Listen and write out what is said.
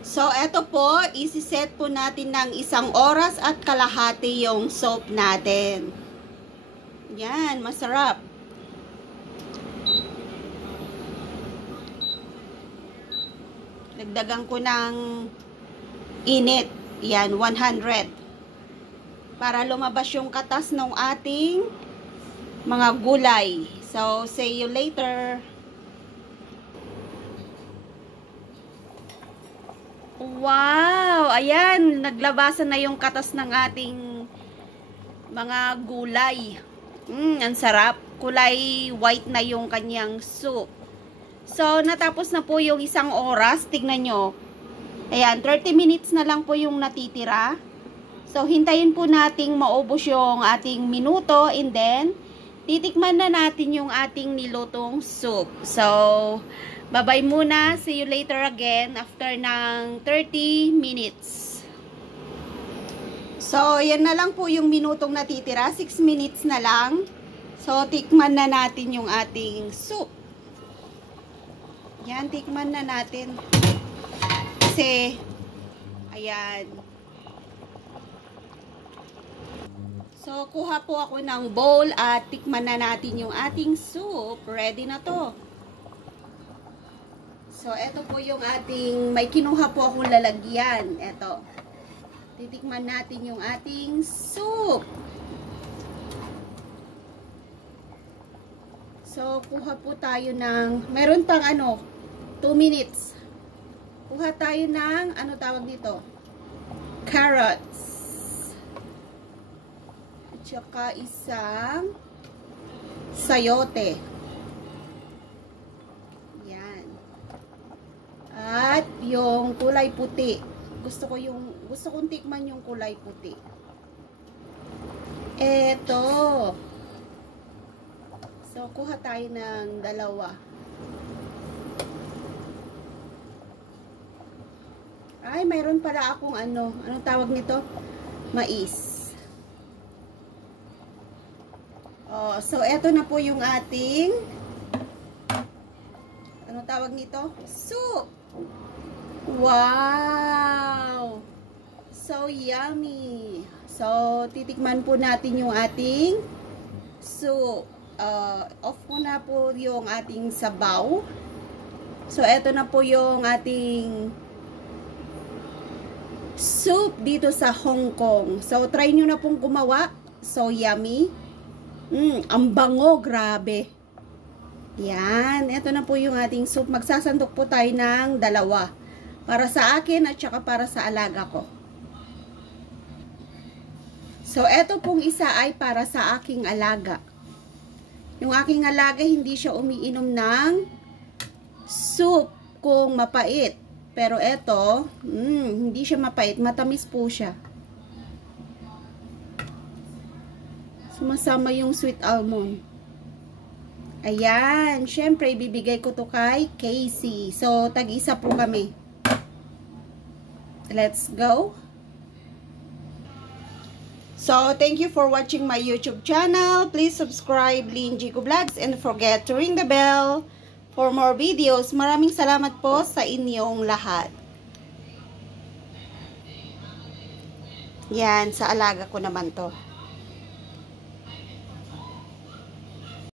So, eto po, isi-set po natin ng 1 oras at kalahati yung soap natin. Yan, masarap. Dagdagan ko ng init. Yan, 100. Para lumabas yung katas ng ating mga gulay. So, see you later. Wow! Ayan, naglabasan na yung katas ng ating mga gulay. Ang sarap. Kulay white na yung kanyang soup. So, natapos na po yung 1 oras. Tignan nyo. Ayan, 30 minutes na lang po yung natitira. So, hintayin po nating maubos yung ating minuto. And then, titikman na natin yung ating nilutong soup. So, bye-bye muna. See you later again after ng 30 minutes. So, yan na lang po yung minutong natitira. 6 minutes na lang. So, tikman na natin yung ating soup. Yan, tikman na natin. Kasi, ayan. So, kuha po ako ng bowl at tikman na natin yung ating soup. Ready na to. So, eto po yung ating, may kinuha po akong lalagyan. Eto. Titikman natin yung ating soup. So, kuha po tayo ng, meron pang 2 minutes. Kuha tayo ng, tawag dito? Carrots. At saka isang sayote. Yan. At yung kulay puti. Gusto kong tikman yung kulay puti. Eto. So, kuha tayo ng 2. Ay, mayroon pala akong anong tawag nito? Mais. Oh, so, eto na po yung ating tawag nito? Soup! Wow! So, yummy! So, titikman po natin yung ating soup. Off ko na po yung ating sabaw. So, eto na po yung ating soup dito sa Hong Kong. So, try nyo na pong gumawa. So, yummy. Ang bango, grabe. Yan. Eto na po yung ating soup. Magsasandok po tayo ng 2. Para sa akin at saka para sa alaga ko. So, eto pong isa ay para sa aking alaga. Yung aking alaga, hindi siya umiinom ng soup kung mapait. Pero eto, hindi siya mapait. Matamis po siya. Sumasama yung sweet almond. Ayan. Syempre, ibibigay ko to kay Casey. So, tag-isa po kami. Let's go. So, thank you for watching my YouTube channel. Please subscribe, Lynn Jico Vlogs, and forget to ring the bell for more videos. Maraming salamat po sa inyong lahat. Yan, sa alaga ko naman to.